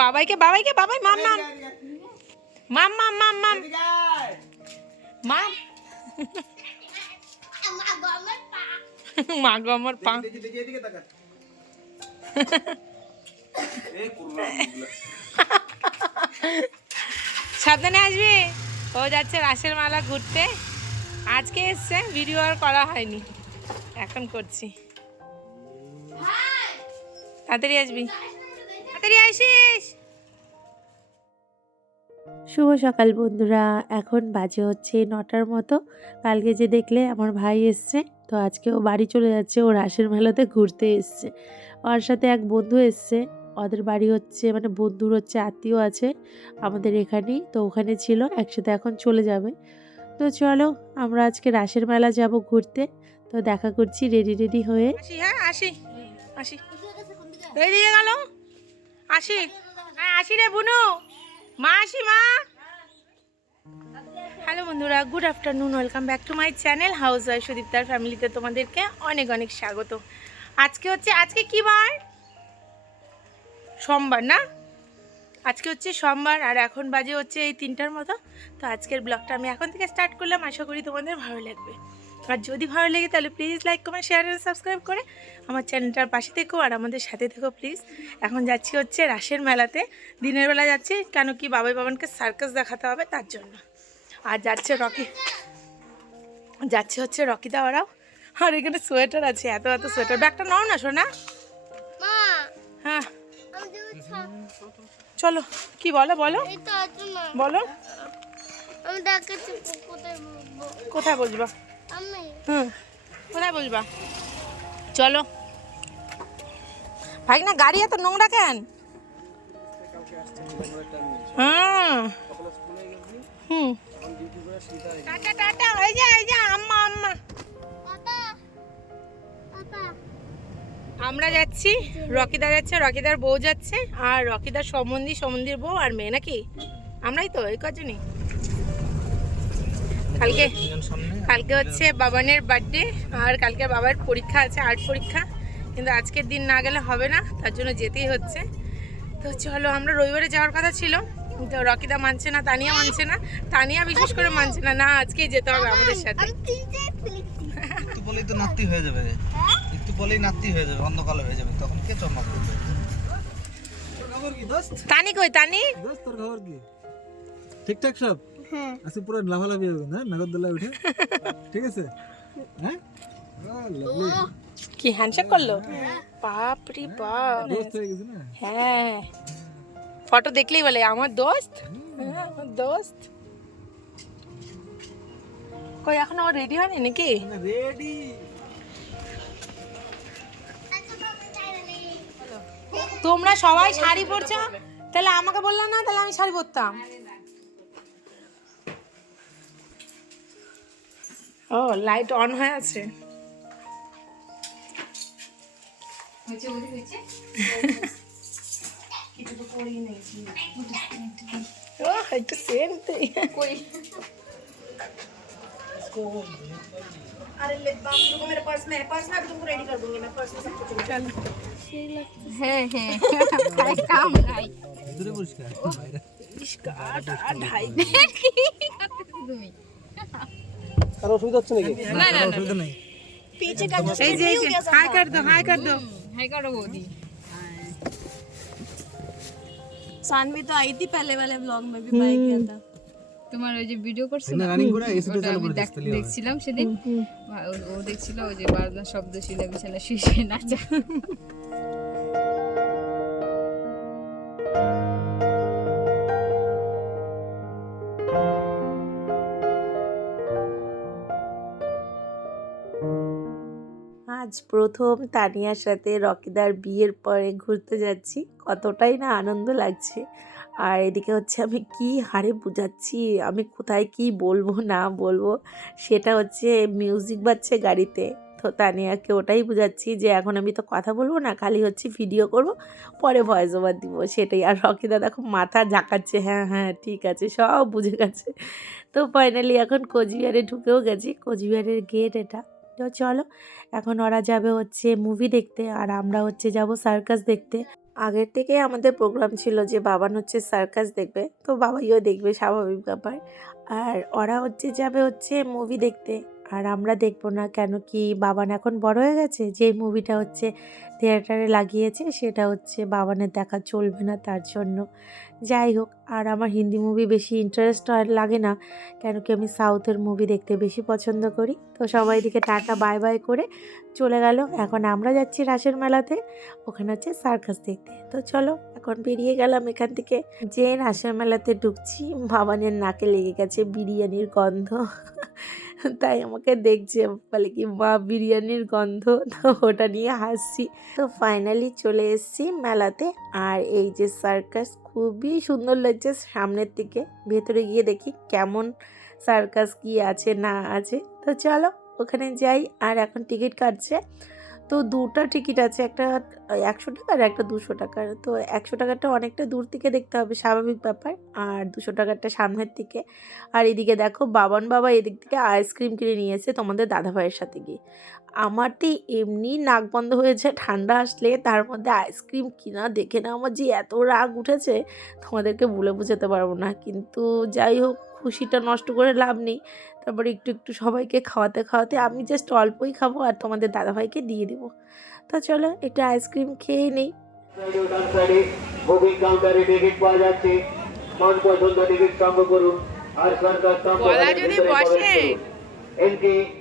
বাবাইকে বাবাইকে বাবাই মাম মাম মাম মাম মাম মাম মাম মা গো আমার পা সাবধানে আসবি। ও যাচ্ছে রাসের মেলা ঘুরতে, আজকে এসছে, ভিডিও আর করা হয়নি, এখন করছি। তাড়াতাড়ি আসবি, তাড়াতাড়ি আসিস। শুভ সকাল বন্ধুরা, এখন বাজে হচ্ছে 9টার মতো। কালকে যে দেখলে আমার ভাই এসছে, তো আজকে ও বাড়ি চলে যাচ্ছে, ও রাসের মেলাতে ঘুরতে এসছে। ওর সাথে এক বন্ধু এসছে, ওদের বাড়ি হচ্ছে মানে বন্ধুর হচ্ছে আত্মীয় আছে আমাদের এখানেই, তো ওখানে ছিল, একসাথে এখন চলে যাবে। তো চলো আমরা আজকে রাসের মেলা যাব ঘুরতে, তো দেখা করছি রেডি রেডি হয়ে। আসি, হ্যাঁ আসি আসি, এদিকে গেল, আসি, হ্যাঁ আসি রে বুনু, মা আসি মা। হ্যালো বন্ধুরা, good afternoon, welcome back to my channel housewife সুদীপ্তার ফ্যামিলিতে তোমাদেরকে অনেক অনেক স্বাগত। আজকে কি বার? সোমবার না? আজকে হচ্ছে সোমবার, আর এখন বাজে হচ্ছে এই 3টার মতো। তো আজকের ব্লগটা আমি এখন থেকে স্টার্ট করলাম, আশা করি তোমাদের ভালো লাগবে। আর যদি ভালো লাগে তাহলে প্লিজ লাইক কমেন্ট শেয়ার আর সাবস্ক্রাইব করে আমার চ্যানেলটার পাশে থেকো আর আমাদের সাথে থেকো প্লিজ। এখন যাচ্ছি হচ্ছে রাসের মেলাতে, দিনের বেলা যাচ্ছি, কেন কি বাবাই বাবানকে সার্কাস দেখাতে হবে তার জন্য। আর যাচ্ছে হচ্ছে রকিদা ওরাও। আর এখানে সোয়েটার আছে, এত এত সোয়েটার। ব্যাগটা নাও না শোনা। হ্যাঁ চলো, কি বলো বলো বলো, কোথায় বসবা? কোথায় বসবা? চলো ভাই, না গাড়ি এত নোংরা কেন? হ্যাঁ টাটা টাটা, এই যে আম্মা আম্মা। আমরা যাচ্ছি, রকিদা যাচ্ছে, রকিদার বউ যাচ্ছে, আর রকিদার সম্বন্ধীর বউ আর মেয়ে, নাকি আমরাই তো এই কজনই। কালকে হচ্ছে বাবানের বার্থডে, আর কালকে বাবার পরীক্ষা আছে, আর্ট পরীক্ষা, কিন্তু আজকের দিন না গেলে হবে না, তার জন্য যেতেই হচ্ছে। তো চলো, আমরা রবিবারে যাওয়ার কথা ছিল, তো রকিদা মানছে না, তানিয়া মানছে না, তানিয়া বিশেষ করে মানছে না, না আজকেই যেতে হবে আমাদের সাথে। একটু বলেই তো নাতি হয়ে যাবে, একটু বলেই নাতি হয়ে যাবে, অন্ধকালে হয়ে যাবে, তখন কে চমক দেবে? তানি কই? তানি দোস্ত, তোর খবর কি? ঠিকঠাক সব? হ্যাঁ, আজকে পুরো লাফালাফি হবে না নাগরদোলায় উঠে? ঠিক আছে, হ্যাঁ? কি হ্যান্ডশেক করলো? বাপ রে বাপ, দোস্ত হয়ে গেছে না? হ্যাঁ, ফটো দেখলেই বলে আমার দোস্ত। হ্যাঁ আমার দোস্ত। কই এখন আমার রেডি হয়নি নাকি? রেডি। তোমরা সবাই শাড়ি পরছো, তাহলে আমাকে বললে না, তাহলে আমি শাড়ি পরতাম। ও লাইট অন হয়ে আছে। ও একটু সেন্ট अरे रुको, मेरे पर्स में अभी तुमको रेडी कर दूंगी मैं, पर्स में सब कुछ। चल হ্যাঁ হ্যাঁ কাম নাই দূরে পরিষ্কার বাইরে इसका ढाई তুমি আর অসুবিধা হচ্ছে নাকি? না না অসুবিধা নেই। पीछे का जो हाय कर दो, हाय कर दो। হাই করো বৌদি। सानवी तो आई थी पहले वाले व्लॉग में भी बाय किया था। তোমার ওই যে ভিডিও করছো না না, রানিং করে এসিটা ওটা চালু আমি করে দিতে হবে। দেখছিলাম সেদিন, ও দেখছিল ওই যে বাজনা শব্দ ছিল, বিছানা শুয়ে নাচা। আজ প্রথম তানিয়ার সাথে রকিদার বিয়ের পরে ঘুরতে যাচ্ছি, কতটাই না আনন্দ লাগছে। আর এদিকে হচ্ছে আমি কি হারে বুঝাচ্ছি, আমি কোথায় কি বলবো না বলবো, সেটা হচ্ছে মিউজিক বাজছে গাড়িতে, তো তানিয়াকে ওটাই বুঝাচ্ছি যে এখন আমি তো কথা বলবো না, খালি হচ্ছে ভিডিও করব, পরে ভয়েস ওভার দিব, সেটাই। আর রকিদা দেখো মাথা ঝাঁকাচ্ছে, হ্যাঁ হ্যাঁ ঠিক আছে, সব বুঝে গেছে। তো ফাইনালি এখন কোচবিহারে ঢুকেও গেছি, কোচবিহারের গেট এটা। তো চলো এখন ওরা যাবে হচ্ছে মুভি দেখতে, আর আমরা হচ্ছে যাব সার্কাস দেখতে। আগের থেকেই আমাদের প্রোগ্রাম ছিল যে বাবান হচ্ছে সার্কাস দেখবে, তো বাবাইও দেখবে, স্বাভাবিক ব্যাপার। আর ওরা হচ্ছে যাবে হচ্ছে মুভি দেখতে, আর আমরা দেখবো না। কেন কি বাবান এখন বড় হয়ে গেছে, যে মুভিটা হচ্ছে থিয়েটারে লাগিয়েছে সেটা হচ্ছে বাবানের দেখা চলবে না, তার জন্য। যাই হোক, আর আমার হিন্দি মুভি বেশি ইন্টারেস্ট লাগে না, কেন কি আমি সাউথের মুভি দেখতে বেশি পছন্দ করি। তো সবাই দিকে টাটা বাই বাই করে চলে গেল। এখন আমরা যাচ্ছি রাসের মেলাতে, ওখানে হচ্ছে সার্কাস দেখতে। তো চলো এখন বেরিয়ে গেলাম এখান থেকে। যে রাসের মেলাতে ঢুকছি, বাবানের নাকে লেগে গেছে বিরিয়ানির গন্ধ। তাই আমাকে দেখছে, বলে কি মা বিরিয়ানির গন্ধ, তো ওটা নিয়ে হাসছি। তো ফাইনালি চলে এসেছি মেলাতে। আর এই যে সার্কাস খুবই সুন্দর লাগছে সামনের থেকে, ভেতরে গিয়ে দেখি কেমন সার্কাস কি আছে না আছে। তো চলো ওখানে যাই। আর এখন টিকিট কাটছে, তো দুটো টিকিট আছে, একটা 100 টাকার একটা 200 টাকার। তো 100 টাকারটা অনেকটা দূর থেকে দেখতে হবে, স্বাভাবিক ব্যাপার, আর 200 টাকারটা সামনের থেকে। আর এদিকে দেখো বাবান বাবা এদিক থেকে আইসক্রিম কিনে নিয়ে এসে তোমাদের দাদাভাইয়ের সাথে গিয়ে। আমার তো এমনি নাক বন্ধ হয়েছে ঠান্ডা আসলে, তার মধ্যে আইসক্রিম কিনা দেখে না আমার যে এত রাগ উঠেছে তোমাদেরকে বলে বোঝাতে পারবো না। কিন্তু যাই হোক, খুশিটা নষ্ট করে লাভ নেই। তারপরে একটু একটু সবাইকে খাওয়াতে খাওয়াতে আমি জাস্ট অল্পই খাবো আর তোমাদের দাদাভাইকে দিয়ে দেবো। তো চলো একটু আইসক্রিম খেয়ে নেই। বুকিং কাউন্টারে টিকিট পাওয়া যাচ্ছে, মন পছন্দ টিকিট সংগ্রহ করুন। আর সরকার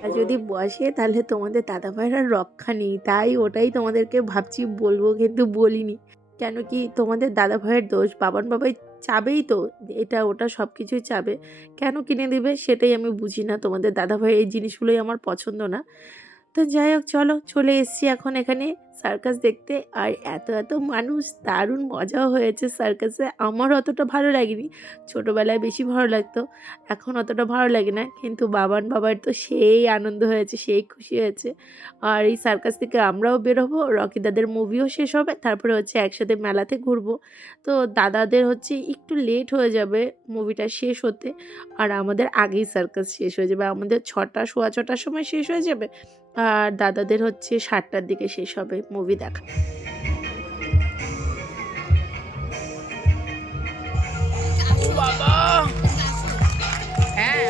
আর যদি বসে তাহলে তোমাদের দাদাভাইয়ের আর রক্ষা নেই, তাই ওটাই তোমাদেরকে ভাবছি বলবো, কিন্তু বলিনি। কেন কি তোমাদের দাদাভাইয়ের দোষ, বাবান বাবাই চাবেই তো, এটা ওটা সব কিছুই চাবে, কেন কিনে দেবে সেটাই আমি বুঝি না। তোমাদের দাদাভাই এই জিনিসগুলোই আমার পছন্দ না। তো যাই হোক, চলো চলে এসেছি এখন এখানে সার্কাস দেখতে। আর এত এত মানুষ, দারুণ মজাও হয়েছে সার্কাসে। আমার অতটা ভালো লাগেনি, ছোটোবেলায় বেশি ভালো লাগতো, এখন অতটা ভালো লাগে না। কিন্তু বাবান বাবার তো সেই আনন্দ হয়েছে, সেই খুশি হয়েছে। আর এই সার্কাস থেকে আমরাও বেরোবো, রকি দাদের মুভিও শেষ হবে, তারপরে হচ্ছে একসাথে মেলাতে ঘুরবো। তো দাদাদের হচ্ছে একটু লেট হয়ে যাবে মুভিটা শেষ হতে, আর আমাদের আগেই সার্কাস শেষ হয়ে যাবে, আমাদের 6টা সোয়া 6টার সময় শেষ হয়ে যাবে। আর দাদাদের হচ্ছে 7টার দিকে শেষ হবে মুভি দেখা। বাবা হ্যাঁ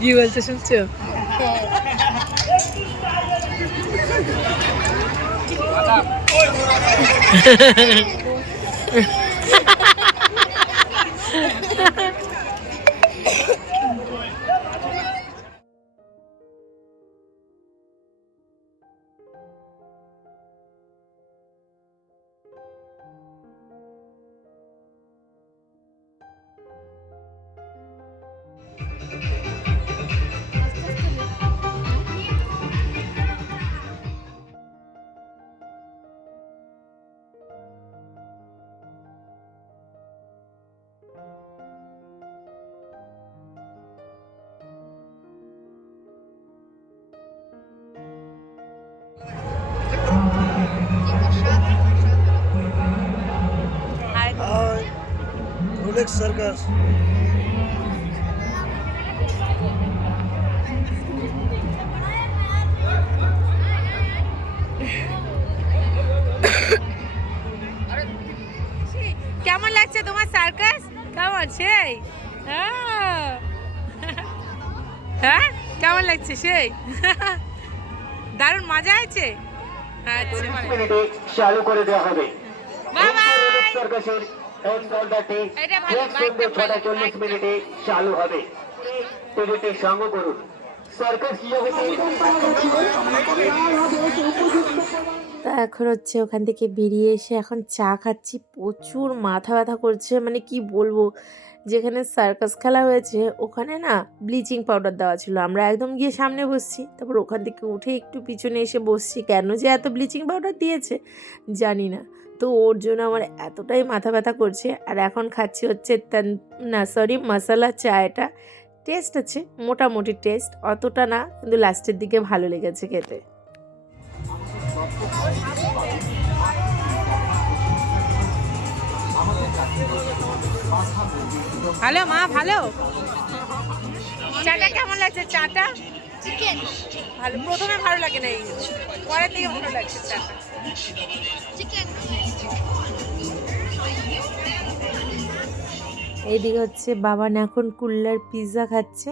কি বলছে শুনছো? Rolex circus. কেমন লাগছে তোমার সার্কাস? কেমন সেই? হ্যাঁ কেমন লাগছে সেই? দারুণ মজা আছে। আচ্ছা মিনিটে চালু করে দেওয়া হবে। বাবা সার্কাসের এক ঘন্টাটি এটা ভালো, সন্ধ্যে 6:40 মিনিটে চালু হবে। টিকিটটি সংগ্রহ করুন। সার্কাস জগতে তা এখন হচ্ছে ওখান থেকে বেরিয়ে এসে এখন চা খাচ্ছি। প্রচুর মাথা ব্যথা করছে, মানে কি বলবো। যেখানে সার্কাস খেলা হয়েছে ওখানে না ব্লিচিং পাউডার দেওয়া ছিল, আমরা একদম গিয়ে সামনে বসছি, তারপর ওখান থেকে উঠে একটু পিছনে এসে বসছি। কেন যে এত ব্লিচিং পাউডার দিয়েছে জানি না, তো ওর জন্য আমার এতটাই মাথা ব্যথা করছে। আর এখন খাচ্ছি হচ্ছে মশালা চা। এটা টেস্ট আছে, মোটামুটি টেস্ট, অতটা না, কিন্তু লাস্টের দিকে ভালো লেগেছে খেতে। ভালো মা, ভালো। চাটা কেমন লাগছে? চাটা চিকেন ভালো, প্রথমে ভালো লাগে না, পরের দিকে ভালো লাগছে চাটা। চিকেন এইদিকে হচ্ছে বাবান এখন কুল্লার পিৎজা খাচ্ছে।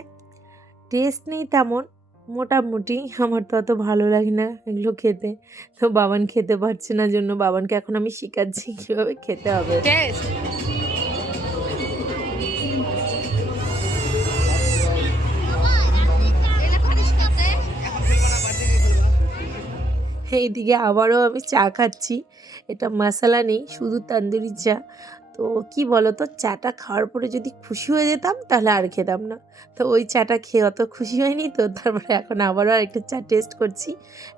টেস্ট নেই তেমন, মোটামুটি। আমার তো অত ভালো লাগে না এগুলো খেতে, তো বাবান খেতে পারছে না, জন্য বাবানকে এখন আমি শেখাচ্ছি কীভাবে খেতে হবে। টেস্ট এইদিকে আবারও আমি চা খাচ্ছি। এটা মশলা নেই, শুধু তন্দুরি চা। তো কি বলো তো, চাটা খাওয়ার পরে যদি খুশি হয়ে যেতাম তাহলে আর খেতাম না, তো ওই চাটা খেয়ে অত খুশি হয়নি, তো তারপরে এখন আবারও আরেকটা চা টেস্ট করছি।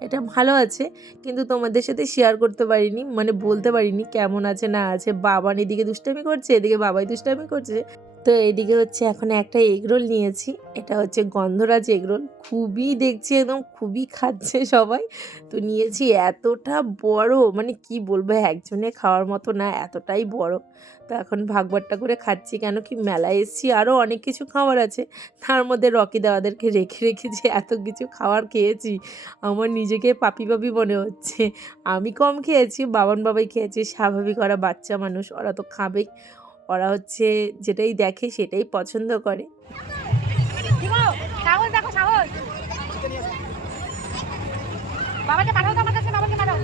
এটা ভালো আছে, কিন্তু তোমাদের সাথে শেয়ার করতে পারিনি, মানে বলতে পারিনি কেমন আছে না আছে। বাবান এদিকে দুষ্টামি করছে, এদিকে বাবাই দুষ্টামি করছে। তো এদিকে হচ্ছে এখন একটা এগরোল নিয়েছি, এটা হচ্ছে গন্ধরাজ এগরোল। খুবই দেখছি একদম খুবই খাচ্ছে সবাই। তো নিয়েছি এতটা বড়, মানে কি বলবো, একজনে খাওয়ার মতো না, এতটাই বড়। তো এখন ভাগবাট্টা করে খাচ্ছি, কেন কি মেলায় এসেছি, আরও অনেক কিছু খাবার আছে, তার মধ্যে রকি দাদাদেরকে রেখে রেখে যে এত কিছু খাবার খেয়েছি, আমার নিজেকে পাপি পাপি মনে হচ্ছে। আমি কম খেয়েছি, বাবান বাবাই খেয়েছি, স্বাভাবিক, ওরা বাচ্চা মানুষ, ওরা তো খাবেই। ওরা হচ্ছে যেটাই দেখে সেটাই পছন্দ করে। সাহস দেখো, সাহস। বাবাকে পাঠাও তো আমার কাছে, বাবাকে পাঠাও।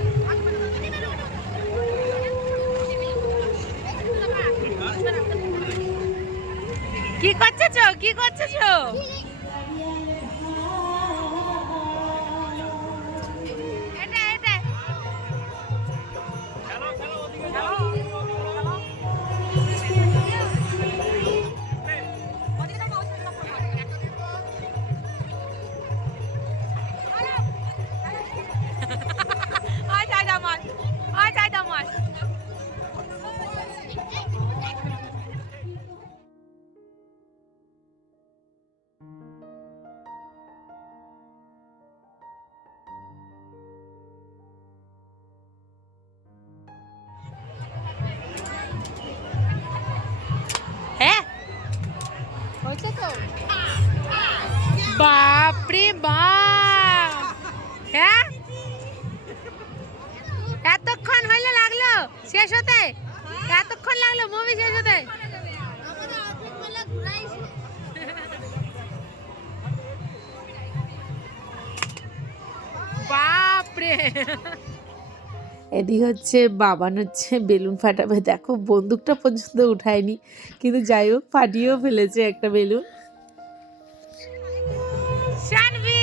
কি করতেছ, কি করতেছ? এটা এটা হ্যাঁ, হয়েছে তো বাপরে বাপ। হ্যাঁ, এতক্ষণ হইলে লাগলো শেষ হতে, এতক্ষণ লাগলো মুভি শেষ হতে। আমাদের অর্ধেক বেলা ঘুরাইছে বাপরে। এদিকে হচ্ছে বাবান হচ্ছে বেলুন ফাটাবে, দেখো বন্দুকটা পর্যন্ত উঠায়নি, কিন্তু যাই হোক ফাটিয়েও ফেলেছে একটা বেলুন। শানভি,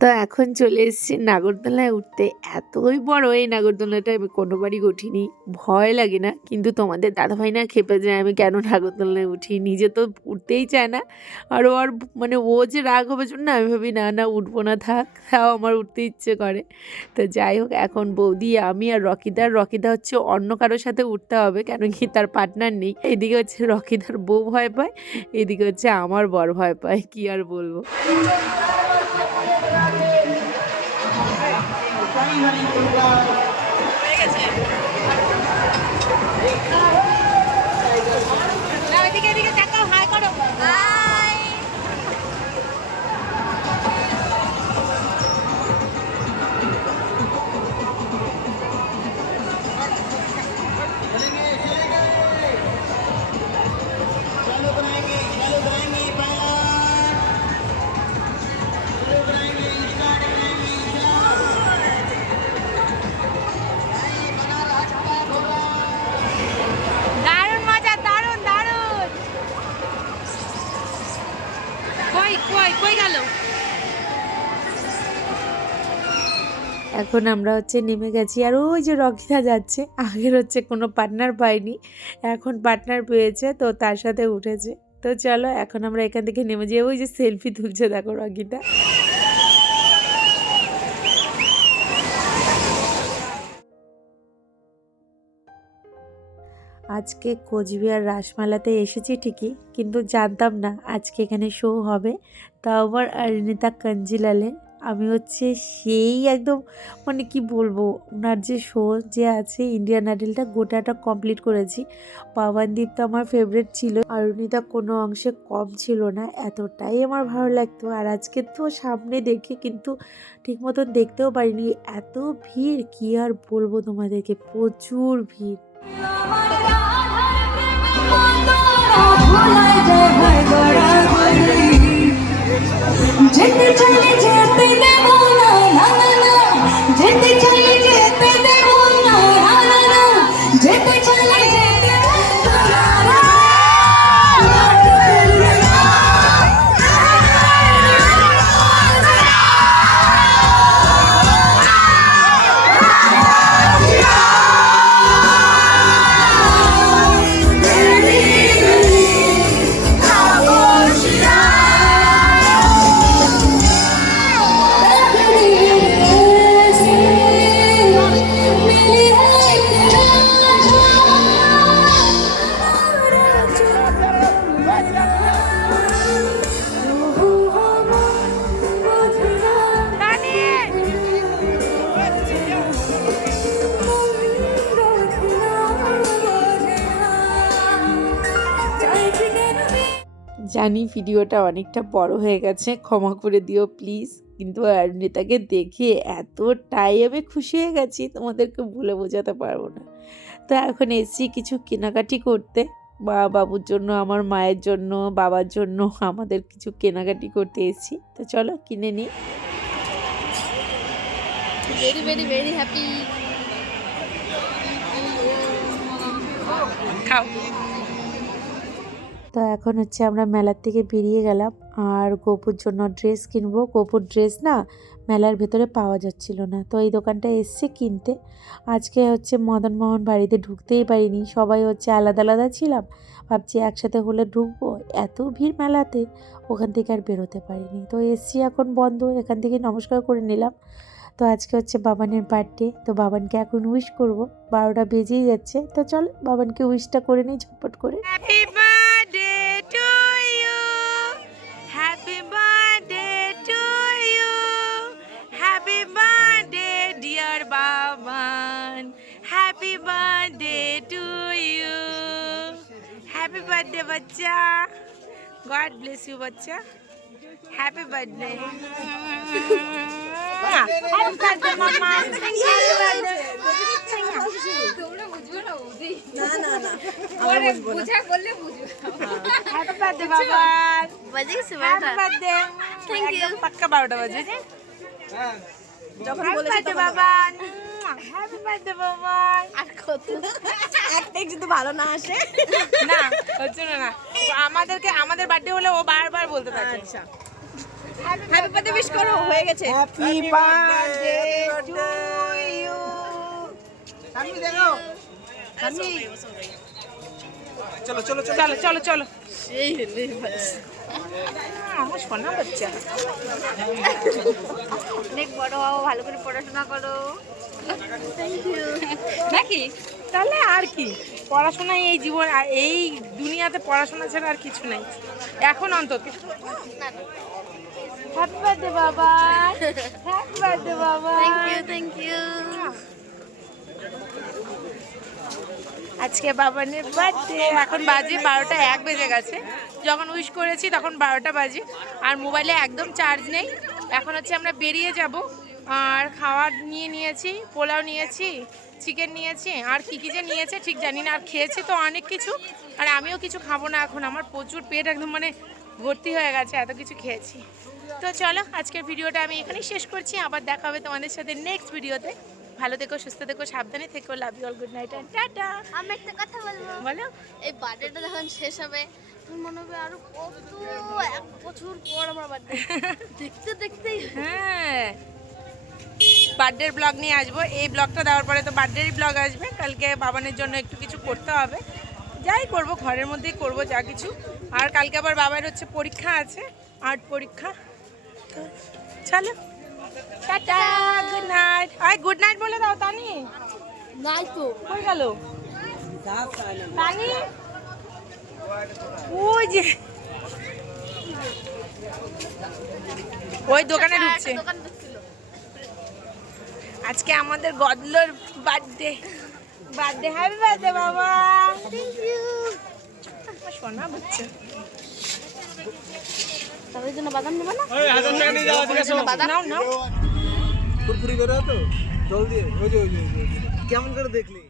তো এখন চলে এসেছি নাগরদোলায় উঠতে। এতই বড় এই নাগরদোলাটা আমি কোনোবারই উঠিনি, ভয় লাগে না, কিন্তু তোমাদের দাদাভাই না খেপে যায় আমি কেন নাগরদোলায় উঠি, নিজে তো উঠতেই চায় না। আর ওর মানে ও যে রাগ হবে জন্য আমি ভাবি না না উঠবো না, থাক, তাও আমার উঠতে ইচ্ছে করে। তো যাই হোক, এখন বৌদি, আমি আর রকিদা হচ্ছে অন্য কারোর সাথে উঠতে হবে, কেন কি তার পার্টনার নেই। এদিকে হচ্ছে রকিদার বউ ভয় পায়, এদিকে হচ্ছে আমার বর ভয় পায়, কি আর বলবো। এদিকে এদিকে তাকাও, হাই করো। হাই এখন আমরা হচ্ছে নেমে গেছি, আর ওই যে রকিদা যাচ্ছে, আগের হচ্ছে কোনো পার্টনার পাইনি, এখন পার্টনার পেয়েছে তো তার সাথে উঠেছে। তো চলো এখন আমরা এখান থেকে নেমে যাই। ওই যে সেলফি তুলছে দেখো রকিদা। আজকে কোচবিহার রাসমেলাতে এসেছি ঠিকই, কিন্তু জানতাম না আজকে এখানে শো হবে, তাও আবার অরিণিতা কাঞ্জিলালে। আমি হচ্ছে সেই একদম মানে কি বলবো, ওনার যে শো যে আছে ইন্ডিয়ান আইডলটা গোটাটা কমপ্লিট করেছি। পাবনদীপ তো আমার ফেভারিট ছিল, অরিণিতা কোনো অংশে কম ছিল না, এতটাই আমার ভালো লাগতো। আর আজকে তো সামনে দেখি কিন্তু ঠিক মতন দেখতেও পারিনি, এত ভিড় কি আর বলবো তোমাদেরকে, প্রচুর ভিড়। যেতে চলে যেতে দেব না, না না না, যেতে চলে যেতে দেব না, না না না, যেতে চলে যেতে দেব না, না না। জানি ভিডিওটা অনেকটা বড় হয়ে গেছে, ক্ষমা করে দিও প্লিজ, কিন্তু অরিণিতাকে দেখে এতটাই আমি খুশি হয়ে গেছি তোমাদেরকে বলে বোঝাতে পারবো না। তো এখন এসছি কিছু কেনাকাটি করতে, বাবুর জন্য, আমার মায়ের জন্য, বাবার জন্য, আমাদের কিছু কেনাকাটি করতে এসেছি। তো চলো কিনে নিই। Very very very happy. খাও। তো এখন হচ্ছে আমরা মেলার থেকে বেরিয়ে গেলাম, আর গোপুর জন্য ড্রেস কিনবো। গোপুর ড্রেস না মেলার ভেতরে পাওয়া যাচ্ছিল না, তো এই দোকানটা এসছে কিনতে। আজকে হচ্ছে মদনমোহন বাড়িতে ঢুকতেই পারিনি, সবাই হচ্ছে আলাদা আলাদা ছিলাম, ভাবছি একসাথে হলে ঢুকবো, এত ভিড় মেলাতে ওখান থেকে আর বেরোতে পারিনি। তো এসছি এখন বন্ধ, এখান থেকে নমস্কার করে নিলাম। তো আজকে হচ্ছে বাবানের বার্থডে, তো বাবানকে এখন উইশ করব, 12টা বেজেই যাচ্ছে। তো চলো বাবানকে উইশটা করে নিই ঝটপট করে। Happy birthday to you, happy birthday to you, happy birthday dear Baban, happy birthday to you, happy birthday বাচ্চা, গড ব্লেস ইউ বাচ্চা, হ্যাপি বার্থডে। হ্যাপি বার্থডে মামা, হ্যাপি বার্থডে। তোমরা বুঝবে না বুঝি। না না না, পরে বুঝা করলে বুঝবে। হ্যাপি বার্থডে বাবা, বাজে গেছে হ্যাপি বারোটা। বার্থডে। Thank you. একদম পাক্কা 12টা বাজে। যখন হ্যাপি বলেছি বার্থডে তখন বাবা, হ্যাপি বার্থডে বাবা। আর কত একটাই যদি ভালো না আসে। না হচ্ছে না, ও আমাদের বার্থডে হলে ও বারবার বলতে থাকে। আচ্ছা, হ্যাপি বার্থডে উইশ করো, হয়ে গেছে। Happy birthday to you. চলো চলো চলো চলো চলো চলো, এই হলে বাস। আমার সোনা বাচ্চা। অনেক বড় হও, ভালো করে পড়াশোনা করো। Thank you. নাকি তাহলে আর কি, পড়াশোনায় এই জীবন, এই দুনিয়াতে পড়াশোনা ছাড়া আর কিছু নাই এখন অন্তত। হ্যাপি বার্থডে বাবা, হ্যাপি বার্থডে বাবা। Thank you. আজকে বাবানের বার্থডে, এখন বাজে 12টা 1 বেজে গেছে। যখন উইশ করেছি তখন 12টা বাজে, আর মোবাইলে একদম চার্জ নেই। এখন হচ্ছে আমরা বেরিয়ে যাব, আর খাবার নিয়েছি, পোলাও নিয়েছি, চিকেন নিয়েছি, আর কী কী যে নিয়েছে ঠিক জানি না। আর খেয়েছি তো অনেক কিছু, আর আমিও কিছু খাবো না এখন, আমার প্রচুর পেট একদম মানে ভর্তি হয়ে গেছে, এত কিছু খেয়েছি। তো চলো আজকের ভিডিওটা আমি এখানেই শেষ করছি, আবার দেখা হবে তোমাদের সাথে নেক্সট ভিডিওতে। ভালো থেকো, সুস্থ থেকো, সাবধানে থেকো, love you all, good night and tata. আমি একটা কথা বলবো, বলো। এই বার্থডেটা যখন শেষ হবে তুমি মনে হবে আরো কত 1 বছর পর আমার বার্থডে। দেখতে দেখতেই হ্যাঁ বার্থডের ব্লগ নিয়ে আসবো। এই ব্লগটা দেওয়ার পরে তো বার্থডেরই ব্লগ আসবে। কালকে বাবানের জন্য একটু কিছু করতে হবে, যাই করব ঘরের মধ্যেই করব যা কিছু। আর কালকে আবার বাবার হচ্ছে পরীক্ষা আছে, আর্ট পরীক্ষা। তো চলো টাটা, গুড নাইট। আয় গুড নাইট বলে দাও তানি। নাই তো কই গেল তানি? ওই যে ওই দোকানে ঢুকছে। আজকে আমাদের গদলোর বার্থডে। হ্যাপি বার্থডে বাবা। Thank you. সোনা বাচ্চা তাদের জন্য বাদাম নেবে না? নাও নাও। ফুরফুরি বেরো তো জল দিয়ে। ওই যে কেমন করে দেখলি?